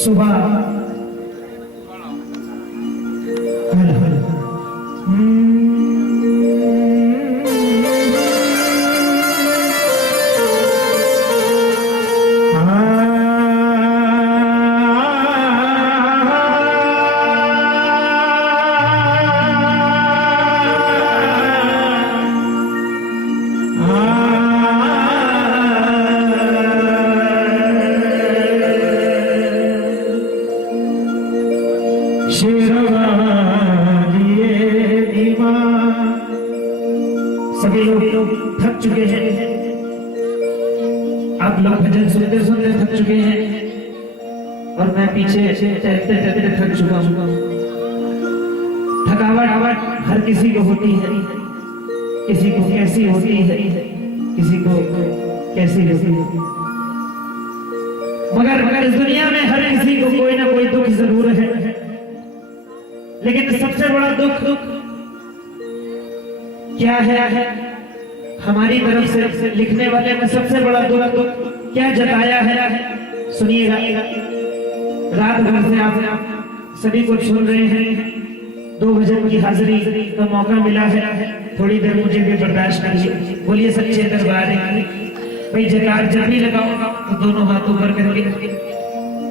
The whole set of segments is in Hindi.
सुबह सभी लोग थक चुके हैं। आप लोग भजन सुनते सुनते थक चुके हैं और मैं पीछे चलते चलते थक चुका हूँ। थकावट हर किसी को होती है, किसी को कैसी होती है, किसी को कैसी होती है, मगर इस दुनिया में हर किसी को कोई ना कोई दुख जरूर है। लेकिन सबसे बड़ा दुख क्या है? हमारी तरफ से लिखने वाले में सबसे बड़ा दुख क्या जताया है? सुनिएगा। रात भर से आप सभी को सुन रहे हैं, 2 भजन की हाजिरी का मौका मिला है, थोड़ी देर मुझे भी बर्दाश्त करिए। बोलिए सच्चे दरबार भाई। जयकार जब भी लगाऊंगा तो दोनों हाथ ऊपर करके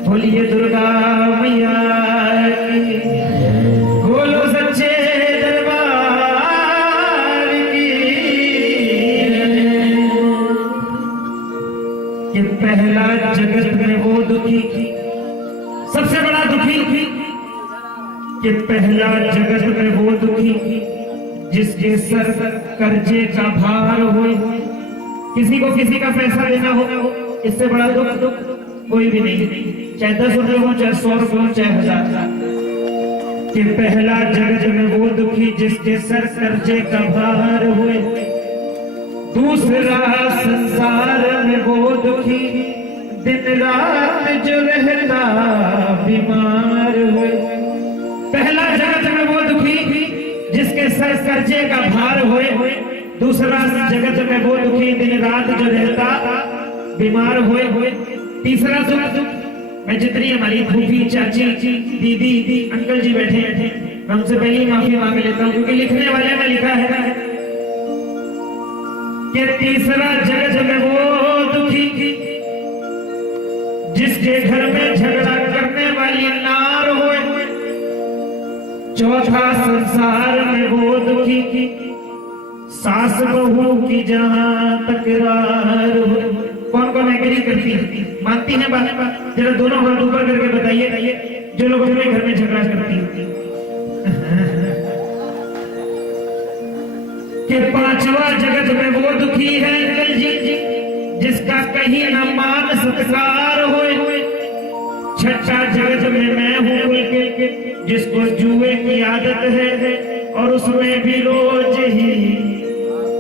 बोलिए दुर्गा मैया की, बोलो सच्चे दरबार की। ये पहला जगत में वो दुखी, सबसे बड़ा दुखी, कि पहला जगत में वो दुखी जिसके सर कर्जे का भार हो। किसी को किसी का पैसा देना हो, इससे बड़ा दुख कोई भी नहीं, चाहे 10 रुपए हो, चाहे 100 रुपए हो, चाहे 1000। कि पहला जगत में वो दुखी जिसके सर कर्जे का भार हो। दूसरा संसार में वो दुखी दिन रात जो रहता बीमार हो। पहला जगत में वो दुखी जिसके सर कर्जे का भार होए। दूसरा जगत में वो दुखी दिन रात जो रहता बीमार होए। तीसरा दुख, मैं जितनी हमारी फूफी, चाची, दीदी, अंकल जी बैठे हैं, मैं उनसे पहले माफी मांग लेता हूँ, क्योंकि लिखने वाले में लिखा है कि तीसरा जगत में वो दुखी जिसके घर में झगड़ा करने वाली नार होए। चौथा संसार में वो दुखी सास बहू की जहां तकरार हो। कौन कौन एग्री करती है, मानती है बात? जरा दोनों हाथ ऊपर करके बताइए जो लोग अपने घर में झगड़ा करती है। कि पांचवा जगत में वो दुखी है अंकल जी जिसका कहीं न मान सत्कार होए। छठा जगत में मैं हूं जिसको जुए की आदत है और उसमें भी रोज ही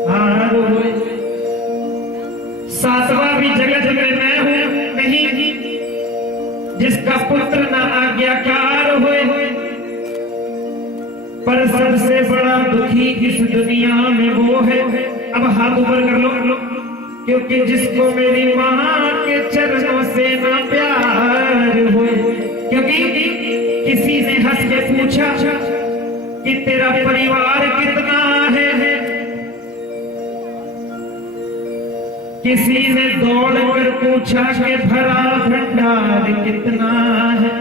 हार होए। सातवां भी जगत में मैं हूं कहीं जिसका पुत्र न आज्ञाकार होए। पर सबसे बड़ा दुखी इस दुनिया में वो है, अब हाथ ऊपर कर लो, क्योंकि जिसको मेरी मां के चरणों से ना प्यार होए। क्योंकि किसी ने हंस के पूछा कि तेरा परिवार कितना है, किसी ने दौड़ कर पूछा कि भरा भंडार कितना है।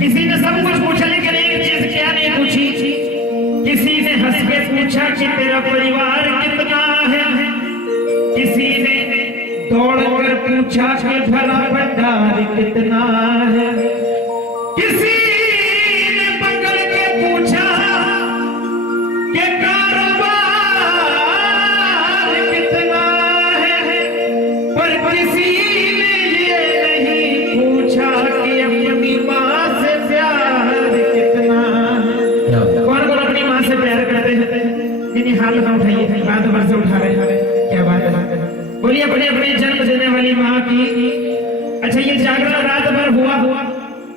किसी ने सब कुछ पूछा लेकिन एक चीज क्या नहीं पूछी, किसी ने हंस के पूछा कि तेरा परिवार कितना है, किसी ने दौड़ कर पूछा कि भरा भंडार कितना है, किसी ने पकड़ के पूछा कि कारोबार कितना है, पर किसी ने ये नहीं पूछा कि अपनी मां से प्यार कितना है। कौन कौन अपनी मां से प्यार करते हैं? इन्हीं हाथ ना उठाइए, रात भर से उठा रहे। क्या बात है? बोलिए अपने अपने जन्म देने वाली माँ की। अच्छा, ये जागरण रात भर हुआ,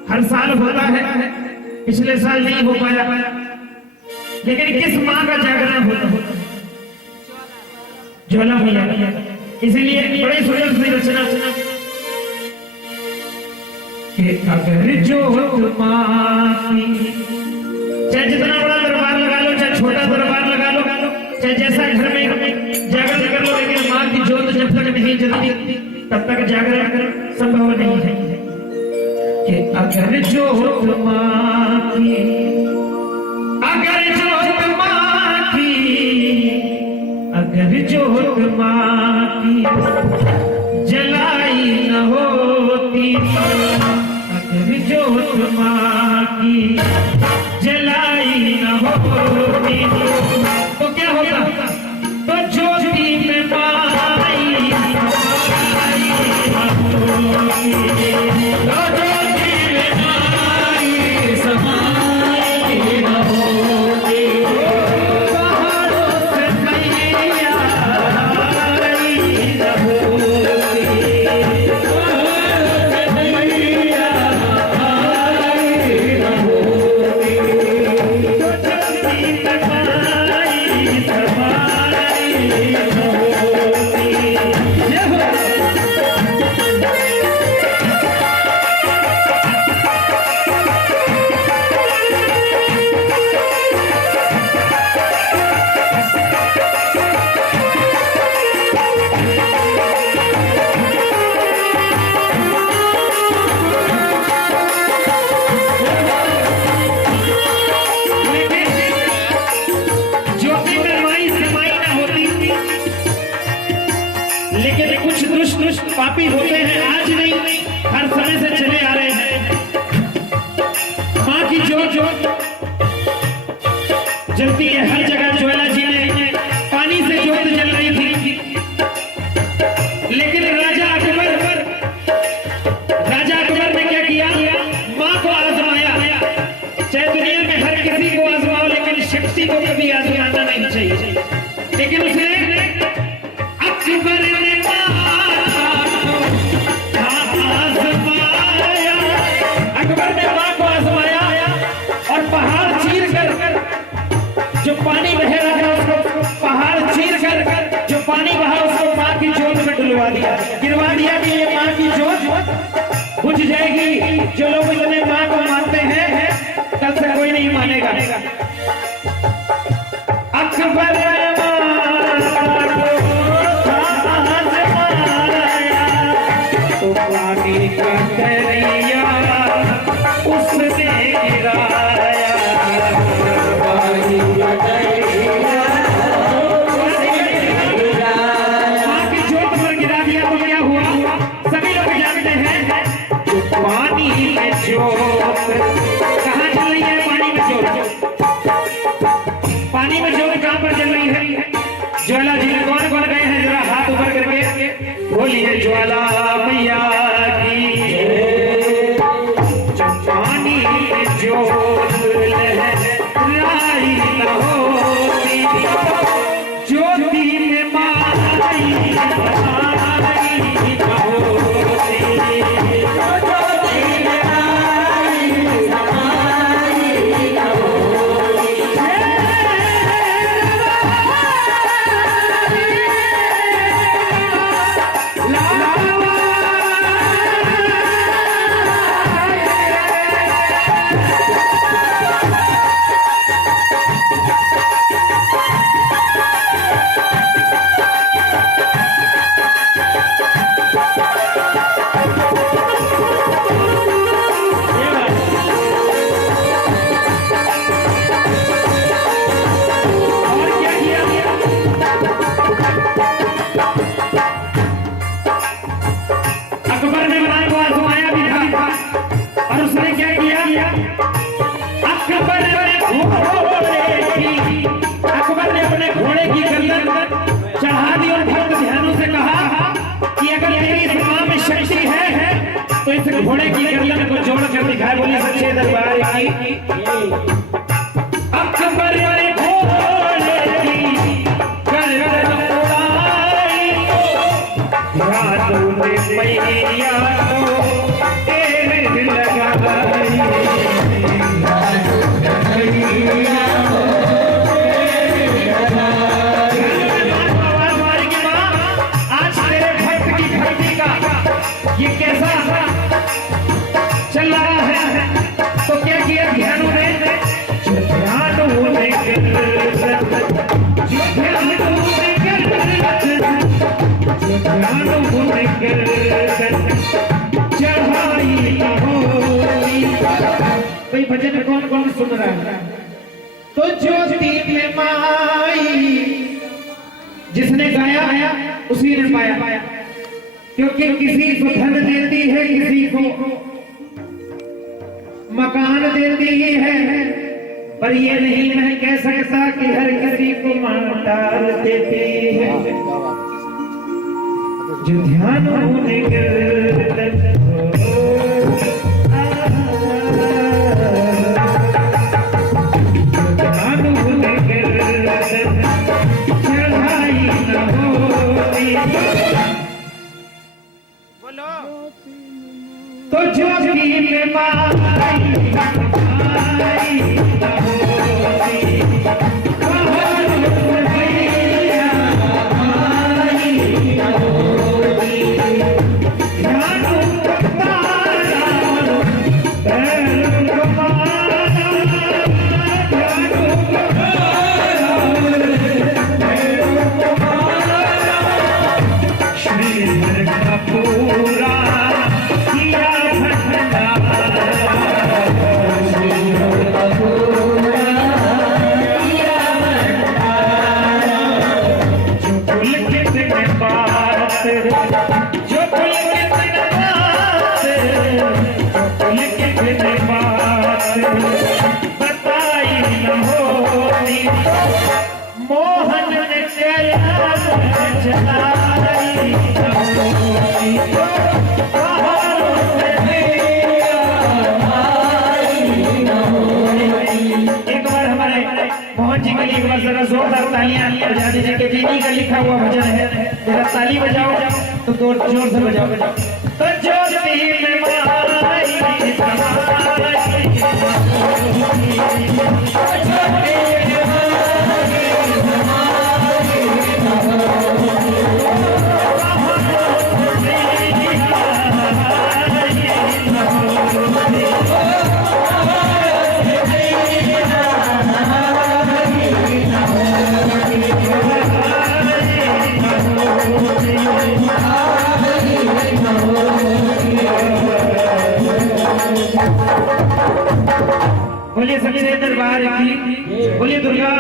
हर साल होता है, पिछले साल नहीं हो पाया, लेकिन किस माँ का जागरण होता है? ज्वाला मैया। इसीलिए बड़ी सुंदर सी रचना कि अगर जोत माँ की, चाहे जितना बड़ा दरबार लगा लो, चाहे छोटा दरबार लगा लो, चाहे जैसा घर में जागरण कर लो, लेकिन माँ की जोत जब तक नहीं जलती तब तक जागरण संभव नहीं है। कि अगर जोत माँ की, अगर जोत माँ की, अगर जोत माँ की जलाई न होती, अगर जोत माँ की जलाई न होती तो क्या होता? तो ज्योति में माई समाई न होती, तो ज्योति में माई समाई न होती, पहाड़ों से मैया आई न होती, पहाड़ों से मैया आई न होती, तो ज्योति में माई समाई न होती। जय हो। ज्योति में माई समाई ना होती, लेकिन कुछ दुष्ट पापी होते हैं, आज नहीं हर समय से चले आ रहे हैं। माँ की जोत जलती है हर जगह। ज्वाला जी ने पानी से जोत जल रही थी, लेकिन राजा अकबर ने क्या किया? माँ को आजमाया। चाहे दुनिया में हर किसी को आजमाओ, लेकिन शक्ति को कभी आजमाना नहीं चाहिए। लेकिन उसने अकबर ने आजमाया, अकबर ने माँ को आजमाया और पहाड़ चीर कर जो पानी बह रहा था उसको, पहाड़ चीर कर जो पानी बहा उसको माँ की जोत में डुलवा दिया, गिरवा दिया कि ये माँ की जोत बुझ जाएगी। जो लोग इतने माँ को मानते हैं कल से कोई नहीं मानेगा। अकबर ने माँ को आजमाया तो पानी का दरिया उसने गिराया, पानी का दरिया माँ की जोत पर गिरा दिया तो क्या हुआ? सभी लोग जानते हैं जो पानी में जोत कहाँ जल रही है? पानी में जोत, पानी में जोत कहाँ पर जल रही है? ज्वाला जी में कौन कौन गए हैं? जरा हाथ ऊपर करके बोलिए ज्वाला मैया की जय। जो पानी में जोत लहराई न होती, ज्योति में माई समाई न होती, ज्योति में माई समाई न अकबर ने माँ को आजमाया भी था और उसने क्या किया? अकबर ने अपने घोड़े की गर्दन चढ़ा दी और बहुत ध्यानों से कहा कि अगर तेरी इस माँ में शक्ति है तो इस घोड़े की गर्दन को जोड़ कर दिखाए। बोली सच्चे दरबार की। अकबर ने घोड़े की गर्दन उड़ाई, रातों में मैया को तेरे लगाई, आज तेरे भक्त की धरती का ये कैसा ध्यान गुण कीर्तन चढ़ाई न होती। भाई भजन कौन कौन सुन रहा है? तो ज्योति में माई, जिसने गाया उसी ने पाया, क्योंकि किसी को धन देती है, किसी को मकान देती है, पर ये नहीं मैं कह सकता कि हर किसी को माताल देती है। जो ध्यान होने कीर्तन तो ज्योति में माई बताई न होती। मोहन ने चलाई न होती। एक बार हमारे मोहन जी के लिए एक बार जरा जोरदार तालियां बजा दीजिए कि जी का लिखा हुआ भजन है। जरा ताली बजाओ तो जोर से बजाओ। तो ज्योति में माई बोलिए सच्चे दरबार की, बोलिए दुर्गा।